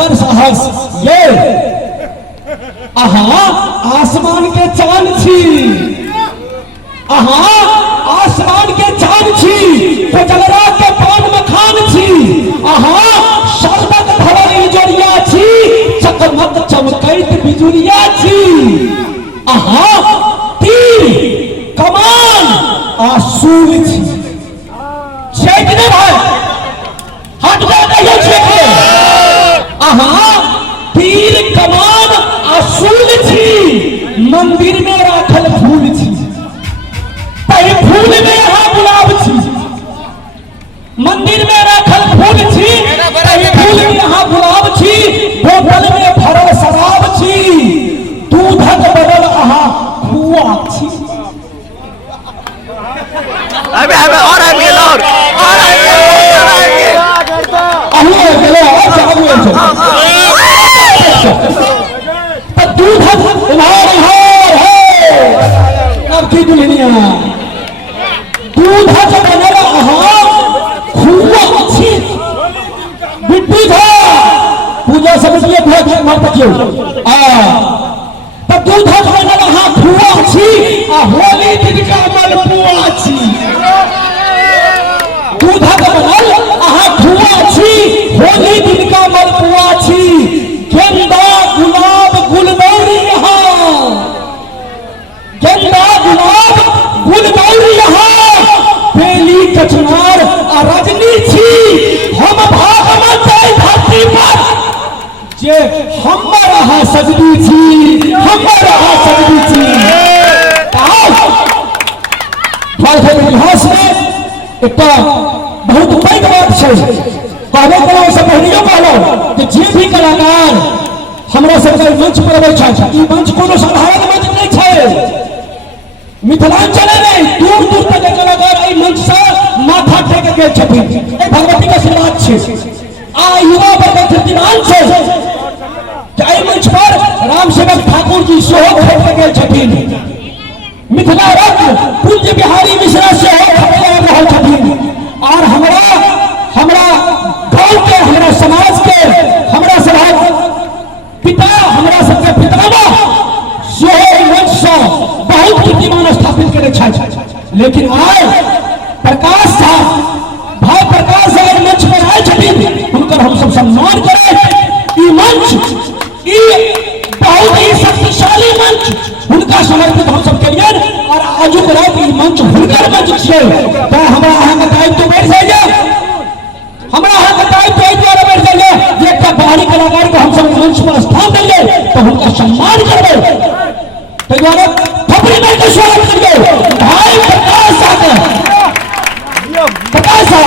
कर साहस ये अहाँ आसमान के चांद छी, अहाँ आसमान के चांद छी, कोजगरा के पान मखान छी, अहाँ शरबत भरल इजोरिया छी, चकमक चमकैत बिजुरिया छी, अहाँ तीर कमान आसूल छी। छै कि नहीं भाई? हाथ उठा कहियो छै अहाँ तीर कमान आसूल छी, मंदिर में राखल फूल छी, तै फूल में यहाँ गुलाब छी, मंदिर में राखल फूल छी, तै फूल में यहाँ गुलाब छी, बोतल में भरल शराब छी, दूधक बदल अहाँ खुआ छी। अबे और आगे और दूधक उधार है अब की दुल्हनिया दूधक बदल अहाँ खुआ छी। बिट्टी था पूजा समिति अध्यक्ष मार तकियो तब दूधक बदल अहाँ खुआ छी आ होली दिन का मलपुआ छी। दूधक बदल अहाँ खुआ छी, होली दिन का मलपुआ छी, गेंदा गुलाब गुलमौरी यहाँ, गेंदा गुलाब गुलमौरी यहाँ, बेली कचनार आ रजनी छी, हम भागवत धरती पर जे हमर अहाँ सजदी छी, हमर अहाँ सजदी छी। इतिहास में एक बहुत पैघ बात छै, कहबे करो से पहिनियो कहलो कि जे भी कलाकार हमरा सबके मंच पर अबै छै, ई मंच कोनो साधारण मंच नहीं छै। मिथिलांचल में दूर दूर तक के कलाकार एहि मंच से माथा टेक गेल छथिन, ए भगवती के आशीर्वाद छै। आ युवा वर्ग कीर्तिमान छै कि एहि मंच पर राम सेवक ठाकुर जी सेहो खड़ि गेल छथिन, मिथिला रत्न कुंज बिहारी मिश्रा सेहो खड़ि रहल छथिन, और हमरा गांव के, हमरा समाज के, हमरा समाज पिता, हमरा सबके पितामह सेहो मंच से बहुत कीर्तिमान स्थापित करे छथि। लेकिन आज प्रकाश झा, भाई प्रकाश झा मंच पर आए छथिन, हुनकर हम सब सम्मान करें। ई मंच ई बहुत ही शक्तिशाली मंच हुनका समर्पित हम सब करिए, और आजुक रात ई मंच हुनकर मंच छै। तैं हमरा अहाँके दायित्व बढ़ि जाइए, हमरा अहाँके दायित्व एहि दुआरे बढ़ि जाइए जे एकटा बाहरी कलाकार के हम सब मंच पर स्थान देलिए तो हुनका सम्मान करबै, ताहि दुआरे थपड़ी मारि के स्वागत करिए भाई प्रकाश झा के। प्रकाश झा